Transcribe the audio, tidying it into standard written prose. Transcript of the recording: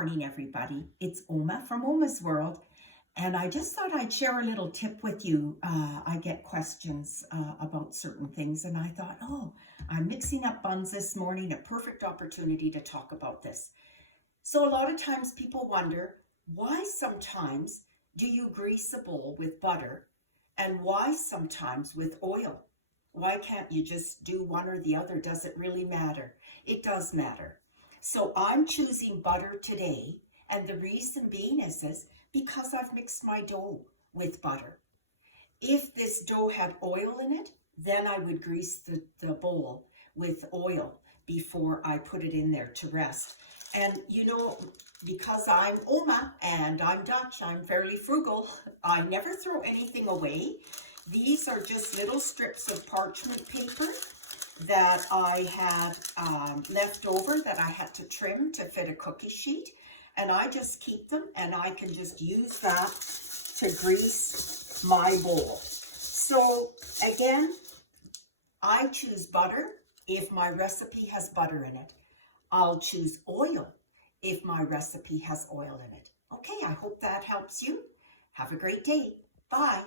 morning, everybody. It's Oma from Oma's World, and I just thought I'd share a little tip with you. I get questions about certain things, and I thought, oh, I'm mixing up buns this morning, a perfect opportunity to talk about this. So a lot of times people wonder, why sometimes do you grease a bowl with butter, and why sometimes with oil? Why can't you just do one or the other? Does it really matter? It does matter. So I'm choosing butter today, and the reason being is because I've mixed my dough with butter. If this dough had oil in it, then I would grease the bowl with oil before I put it in there to rest. And you know, because I'm Oma and I'm Dutch, I'm fairly frugal, I never throw anything away. These are just little strips of parchment paper that I had left over that I had to trim to fit a cookie sheet. And I just keep them, and I can just use that to grease my bowl. So again, I choose butter if my recipe has butter in it. I'll choose oil if my recipe has oil in it. Okay, I hope that helps you. Have a great day. Bye.